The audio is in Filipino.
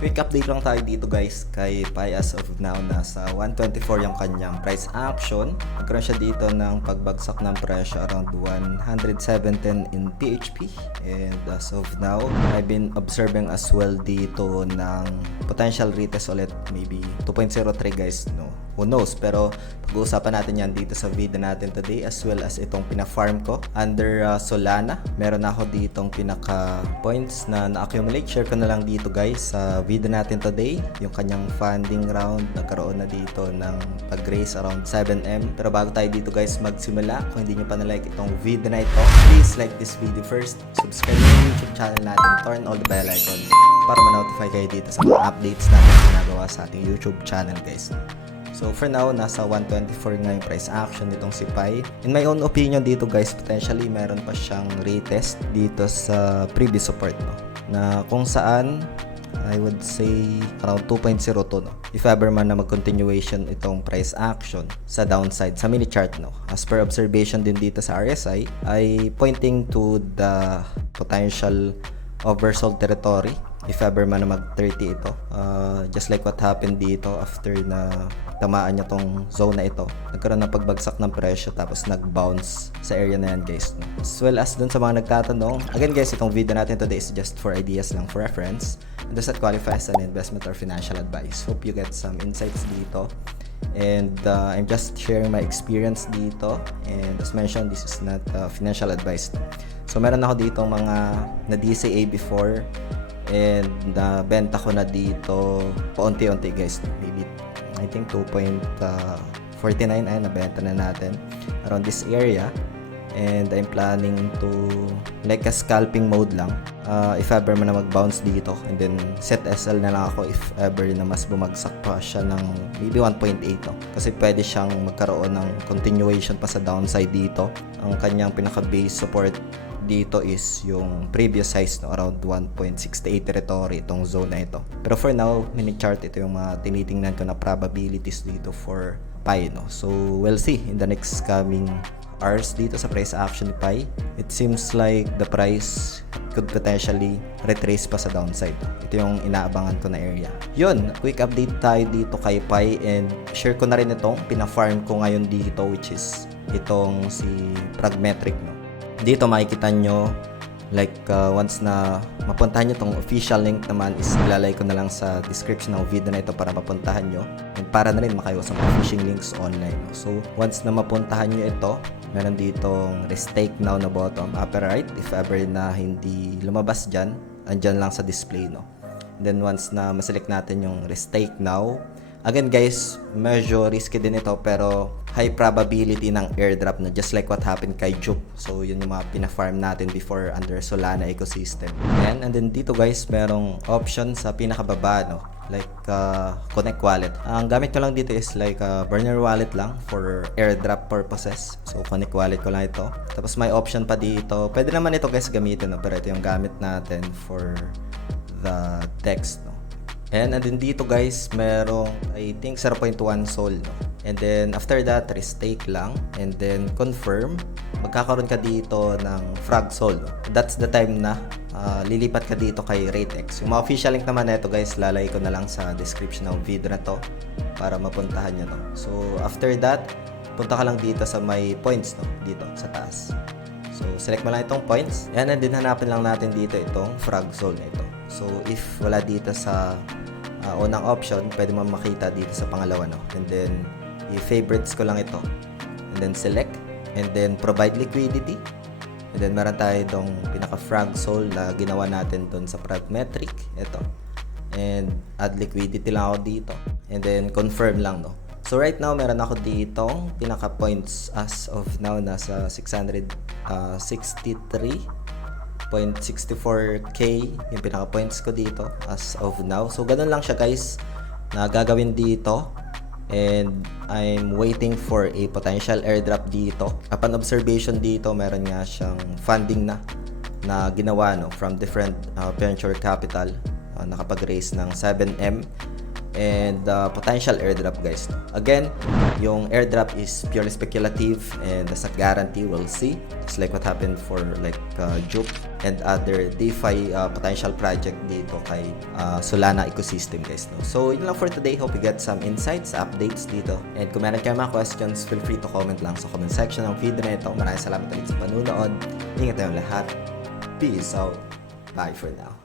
Quick update lang tayo dito guys kay Pi. As of now nasa 124 yung kanyang price action. Nagkaroon siya dito ng pagbagsak ng presyo around 107.10 in PHP, and as of now I've been observing as well dito ng potential retest ulit, maybe 2.03 guys, no, who knows, pero pag-uusapan natin yan dito sa video natin today, as well as itong pina-farm ko under Solana. Meron ako ditong pinaka points na na-accumulate. Share ko na lang dito guys sa video natin today yung kanyang funding round. Nagkaroon na dito ng pag-raise around 7M. Pero bago tayo dito guys magsimula, kung hindi nyo pa na-like itong video na ito, please like this video first, subscribe yung YouTube channel natin, turn all the bell icon para ma-notify kayo dito sa mga updates natin na ginagawa sa ating YouTube channel guys. So for now, nasa 124 nga yung price action nitong si Pi. In my own opinion dito guys, potentially meron pa siyang retest dito sa previous support, no? Na kung saan I would say around 2.02, no? If ever man na mag-continuation itong price action sa downside sa mini chart, no? As per observation din dito sa RSI ay pointing to the potential oversold territory if ever man na mag-30 ito. Just like what happened dito after na tamaan niya tong zone na ito, nagkaroon ng pagbagsak ng presyo tapos nag-bounce sa area na yan guys, no? As well as dun sa mga nagtatanong, again guys, itong video natin today is just for ideas lang, for reference. It does not qualify as an investment or financial advice. Hope you get some insights dito. And I'm just sharing my experience dito, and as mentioned, this is not financial advice. So meron ako dito mga na DCA before, and benta ko na dito paunti-unti guys, maybe I think 2.49 ay nabenta na natin around this area, and I'm planning to like a scalping mode lang if ever man na mag-bounce dito, and then set SL na lang ako if ever na mas bumagsak pa siya ng maybe 1.8, no? Kasi pwede siyang magkaroon ng continuation pa sa downside dito. Ang kanyang pinaka base support dito is yung previous size, no, around 1.68 territory itong zone na ito. Pero for now, mini chart, ito yung mga tinitingnan ko na probabilities dito for Pi, no. So we'll see in the next coming hours dito sa price action ni Pi. It seems like the price could potentially retrace pa sa downside. Ito yung inaabangan ko na area. Yun, quick update tayo dito kay Pi, and share ko na rin itong pina-farm ko ngayon dito, which is itong si Pragmetric, no. Dito makikita nyo, like once na mapuntahan nyo tong official link naman, is ilalay ko na lang sa description ng video na ito para mapuntahan nyo, and para na rin makaiwas sa mga phishing links online, no? So once na mapuntahan nyo ito, meron ditong restake now na bottom upper right. If ever na hindi lumabas dyan, andyan lang sa display, no? And then once na maselect natin yung restake now, again guys, medyo risky din ito, pero high probability ng airdrop na, just like what happened kay Juke. So yun yung mga pina-farm natin before under Solana ecosystem. And then dito guys, merong option sa pinakababa, no? Like Connect Wallet. Ang gamit ko lang dito is like burner wallet lang for airdrop purposes. So Connect Wallet ko lang ito. Tapos may option pa dito. Pwede naman ito guys gamitin, no? Pero ito yung gamit natin for the text, no? And then dito guys, merong I think 0.1 sol, no? And then after that, restake lang, and then confirm. Magkakaroon ka dito ng frag sol, no? That's the time na lilipat ka dito kay RateX. Yung mga official link naman na ito guys, lalay ko na lang sa description ng video na to para mapuntahan nyo, no? So after that, punta ka lang dito sa may points, no? Dito sa taas. So select mo lang itong points, and then hanapin lang natin dito itong frag sol na ito. So if wala dito sa unang option, pwede mo makita dito sa pangalawa, no? And then i-favorites ko lang ito, and then select, and then provide liquidity, and then meron tayo itong pinaka frag sol na ginawa natin doon sa Pragmetric, ito, and add liquidity lang ako dito, and then confirm lang, no? So right now meron ako ditong pinaka points as of now, nasa 663.64k yung pinaka points ko dito as of now. So ganun lang siya guys na gagawin dito, and I'm waiting for a potential airdrop dito. Upon observation dito, meron nga siyang funding na ginawa, no, from different venture capital, nakapag-raise ng 7M, and potential airdrop, guys. Again, yung airdrop is purely speculative and as a guarantee, we'll see. Just like what happened for like Juke and other DeFi potential project dito kay Solana ecosystem, guys. No? So yun lang for today. Hope you get some insights, updates dito. And kung meron kayo mga questions, feel free to comment lang sa comment section ng video na ito. Maraming salamat ulit sa panunood. Ingat tayong lahat. Peace out. Bye for now.